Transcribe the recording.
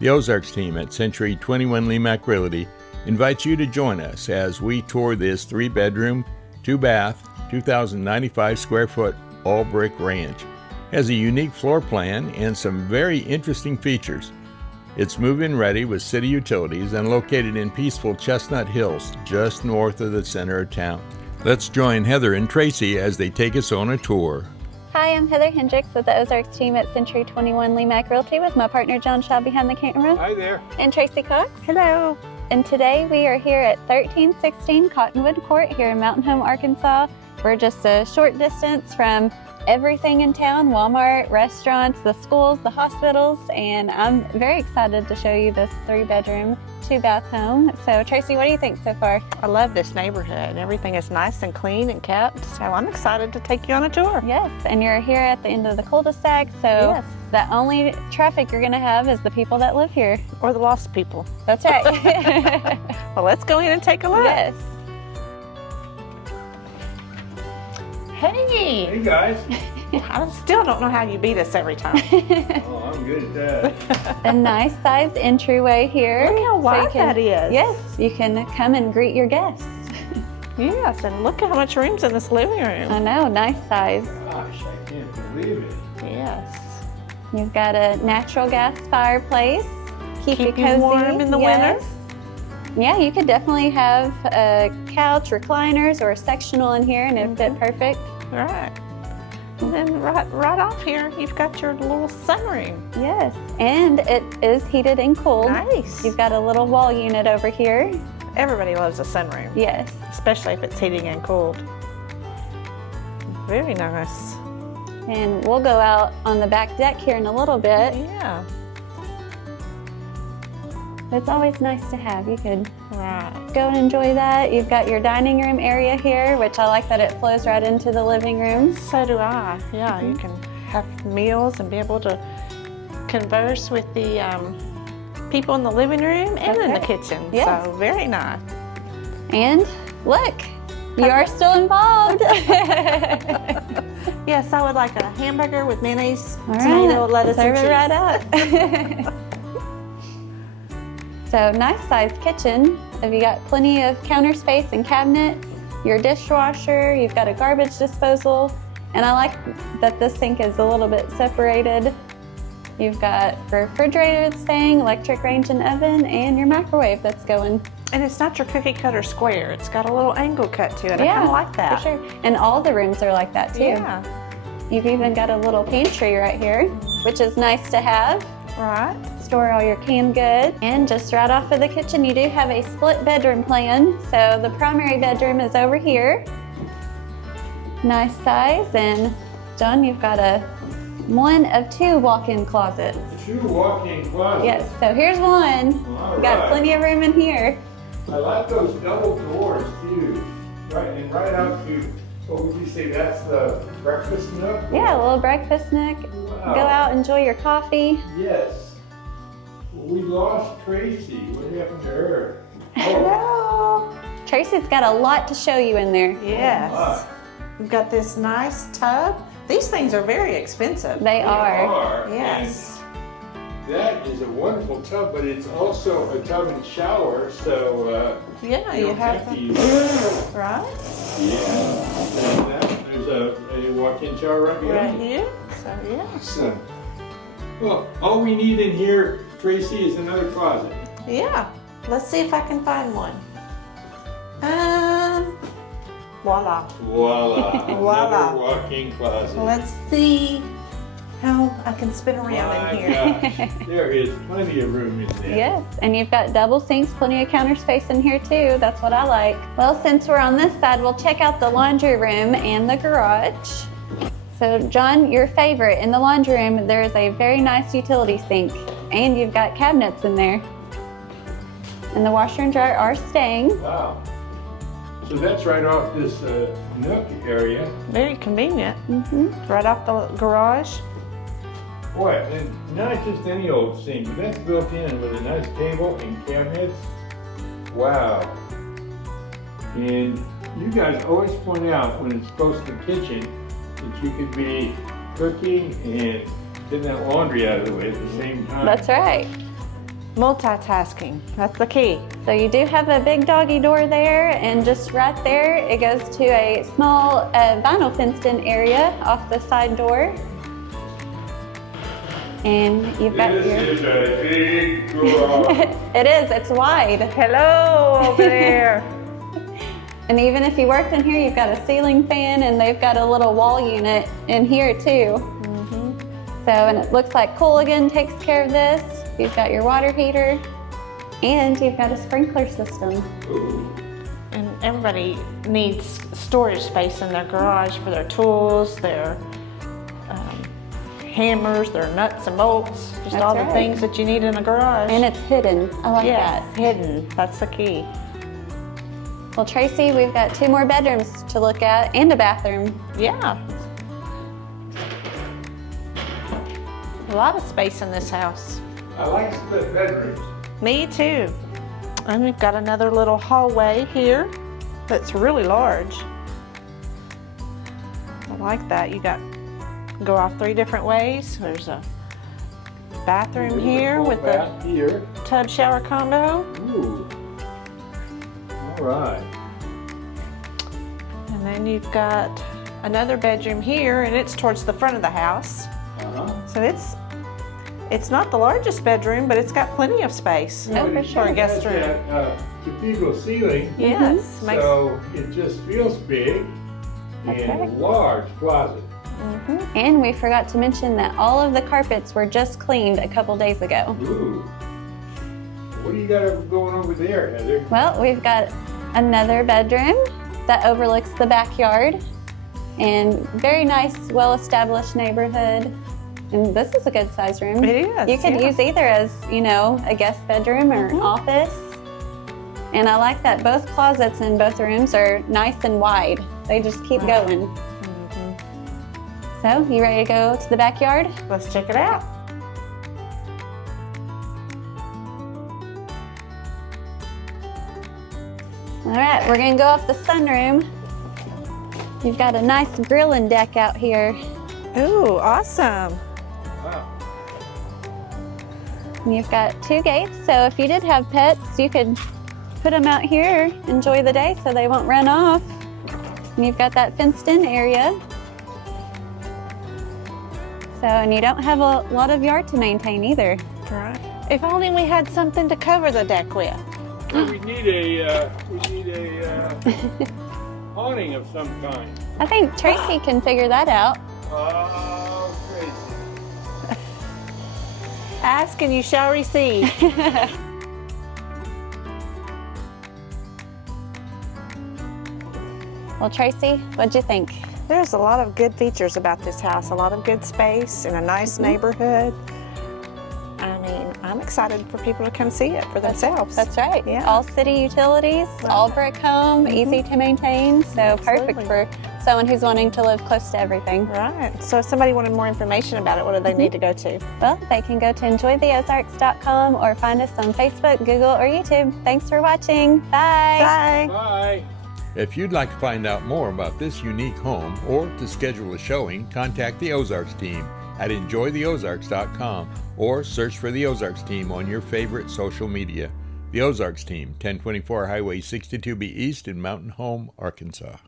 The Ozarks team at Century 21 Lemac Realty invites you to join us as we tour this 3-bedroom, 2-bath, 2,095 square foot all-brick ranch. It has a unique floor plan and some very interesting features. It's move-in ready with city utilities and located in peaceful Chestnut Hills, just north of the center of town. Let's join Heather and Tracy as they take us on a tour. Hi, I'm Heather Hendricks with the Ozarks team at Century 21 Lemac Realty with my partner John Shaw behind the camera. Hi there. And Tracy Cox. Hello. And today we are here at 1316 Cottonwood Court here in Mountain Home, Arkansas. We're just a short distance from everything in town, Walmart, restaurants, the schools, the hospitals, and I'm very excited to show you this 3-bedroom, 2-bath home. So Tracy, what do you think so far? I love this neighborhood. Everything is nice and clean and kept, so I'm excited to take you on a tour. Yes, and you're here at the end of the cul-de-sac, so yes. The only traffic you're going to have is the people that live here. Or the lost people. That's right. Well, let's go in and take a look. Yes. Hey! Hey guys. I still don't know how you beat us every time. Oh, I'm good at that. A nice sized entryway here. Look how wide that is. Yes, you can come and greet your guests. Yes, and look at how much room's in this living room. I know, nice size. Gosh, I can't believe it. Yes. You've got a natural gas fireplace. Keep you cozy. Warm in the winter. Yeah, you could definitely have a couch, recliners, or a sectional in here, and it'd fit perfect. Right. And then right off here, you've got your little sunroom. Yes, and it is heated and cooled. Nice. You've got a little wall unit over here. Everybody loves a sunroom. Yes. Especially if it's heating and cooled. Very nice. And we'll go out on the back deck here in a little bit. Yeah. It's always nice to have. You could Right. go and enjoy that. You've got your dining room area here, which I like that it flows right into the living room. So do I. Yeah, you can have meals and be able to converse with the people in the living room and in the kitchen. Yes. So very nice. And look, you are still involved. Yes, I would like a hamburger with mayonnaise, All tomato, right, lettuce, serve and it cheese. right up. So nice sized kitchen. Have you got plenty of counter space and cabinets, your dishwasher, you've got a garbage disposal, and I like that this sink is a little bit separated. You've got a refrigerator that's staying, electric range and oven, and your microwave that's going. And it's not your cookie cutter square. It's got a little angle cut to it. I kind of like that. For sure. And all the rooms are like that too. Yeah. You've even got a little pantry right here, which is nice to have. Right. Store all your canned goods. And just right off of the kitchen, you do have a split bedroom plan. So the primary bedroom is over here. Nice size. And John, you've got one of 2 walk-in closets. 2 walk-in closets. Yes, so here's one. All Got right. plenty of room in here. I like those double doors too. Right out to, what would you say, that's the breakfast nook? Yeah, a little breakfast nook. Wow. Go out, enjoy your coffee. Yes. Well, we lost Tracy. What happened to her? Hello. Tracy's got a lot to show you in there. Yes. my. We've got this nice tub. These things are very expensive. They are. Yes. And that is a wonderful tub, but it's also a tub and shower, so Yeah, you you don't have to to. use it. Right? Yeah. And there's a walk-in shower right Right behind. here. So, yeah. Awesome. Well, all we need in here, Tracy, is another closet. Yeah. Let's see if I can find one. Voila. Voila. Voila. Another walk-in closet. Let's see how I can spin around in here. Gosh, there is plenty of room in there. Yes, and you've got double sinks, plenty of counter space in here too. That's what I like. Well, since we're on this side, we'll check out the laundry room and the garage. So John, your favorite, in the laundry room, there is a very nice utility sink, and you've got cabinets in there. And the washer and dryer are staying. Wow. So that's right off this nook area. Very convenient. Mm-hmm. Right off the garage. Boy, and not just any old sink. That's built in with a nice table and cabinets. Wow. And you guys always point out when it's close to the kitchen that you could be cooking and getting that laundry out of the way at the same time. That's right. Multitasking, that's the key. So you do have a big doggy door there, and just right there, it goes to a small vinyl fenced-in area off the side door. And you've got your... This is a big garage. It is, it's wide. Hello over there. And even if you worked in here, you've got a ceiling fan, and they've got a little wall unit in here too. So, and it looks like Cooligan takes care of this. You've got your water heater, and you've got a sprinkler system. Ooh. And everybody needs storage space in their garage for their tools, their hammers, their nuts and bolts, just That's all the right. things that you need in a garage. And it's hidden. I like yes, that. hidden. That's the key. Well, Tracy, we've got 2 more bedrooms to look at and a bathroom. Yeah. A lot of space in this house. I like split bedrooms. Me too. And we've got another little hallway here that's really large. I like that. You got go off 3 different ways. There's a bathroom here with a here. tub shower combo. Ooh. All right. And then you've got another bedroom here, and it's towards the front of the house. So it's not the largest bedroom, but it's got plenty of space Oh, for for a guest room. Cathedral ceiling, Yes. Makes, so it just feels big That's and right. large closet. And we forgot to mention that all of the carpets were just cleaned a couple days ago. Ooh. What do you got going over there, Heather? Well, we've got another bedroom that overlooks the backyard, and very nice, well-established neighborhood. And this is a good size room. It is, You could yeah. use either as, you know, a guest bedroom or an office. And I like that both closets in both rooms are nice and wide. They just keep going. So, you ready to go to the backyard? let's check it out. All right, we're gonna go off the sunroom. You've got a nice grilling deck out here. Ooh, awesome. Wow. And you've got 2 gates, so if you did have pets, you could put them out here, enjoy the day so they won't run off. And you've got that fenced-in area. So, and you don't have a lot of yard to maintain either. Right. If only we had something to cover the deck with. We need a awning of some kind. I think Tracy can figure that out. Oh, crazy. Ask and you shall receive. Well, Tracy, what'd you think? There's a lot of good features about this house, a lot of good space in a nice neighborhood. I mean, I'm excited for people to come see it for themselves. That's right. Yeah. All city utilities, all brick home, easy to maintain, so perfect Absolutely. for someone who's wanting to live close to everything. Right. So if somebody wanted more information about it, what do they need to go to? Well, they can go to enjoytheozarks.com or find us on Facebook, Google, or YouTube. Thanks for watching. Bye. Bye. Bye. If you'd like to find out more about this unique home or to schedule a showing, contact the Ozarks team at enjoytheozarks.com or search for the Ozarks team on your favorite social media. The Ozarks team, 1024 Highway 62B East in Mountain Home, Arkansas.